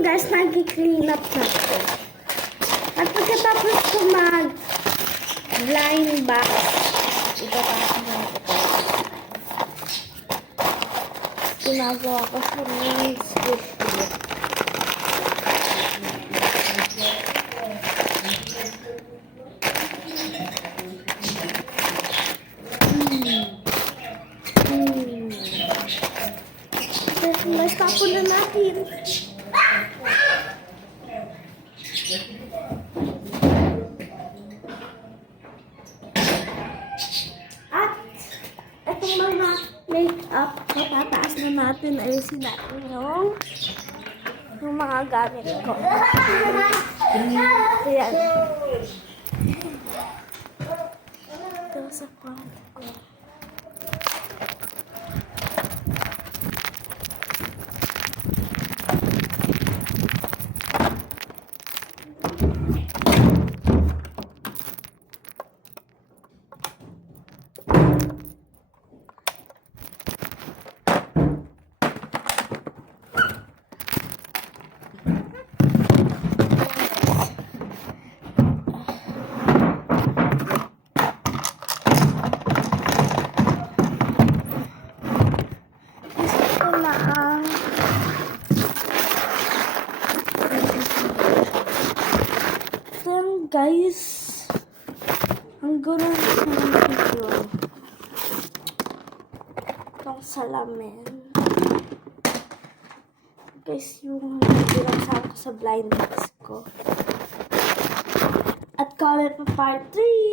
ngayon guys, nag-clean up na ako. At pagkatapos ko mag-blind box, ipapasok na ito. Ginagawa ko sa mga squish ulit. Mas tapon na natin. At itong mga make-up, matataas na natin, ayusin natin yung mga gamit ko. Ayan. Ito sa kwarto ko. Guys, ang gulo sa video. Itong salamin. Guys, yung binagsahan ko sa blind box ko. At comment pa part 3.